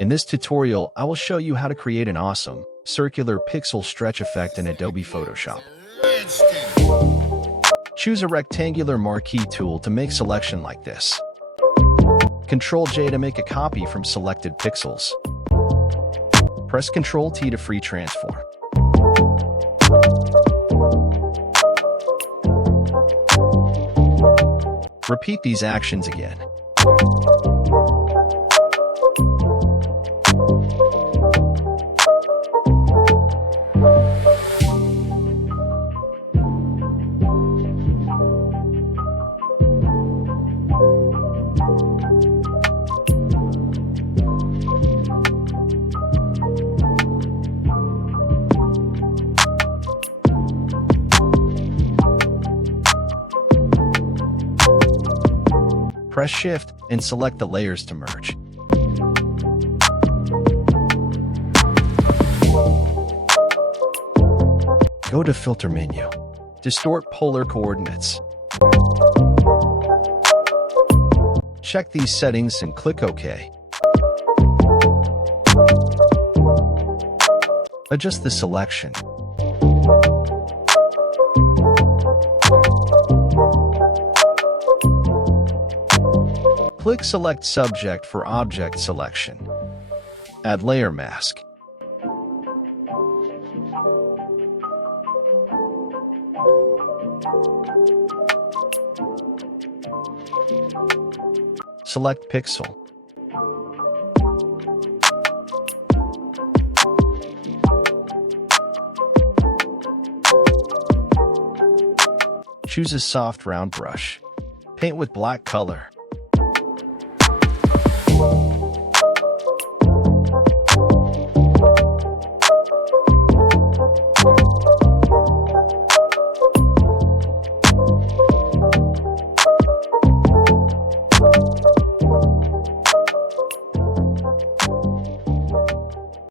In this tutorial, I will show you how to create an awesome, circular pixel stretch effect in Adobe Photoshop. Choose a rectangular marquee tool to make selection like this. Ctrl-J to make a copy from selected pixels. Press Ctrl-T to free transform. Repeat these actions again. Press Shift and select the layers to merge. Go to Filter menu. Distort polar coordinates. Check these settings and click OK. Adjust the selection. Click Select Subject for object selection. Add layer mask. Select pixel. Choose a soft round brush. Paint with black color.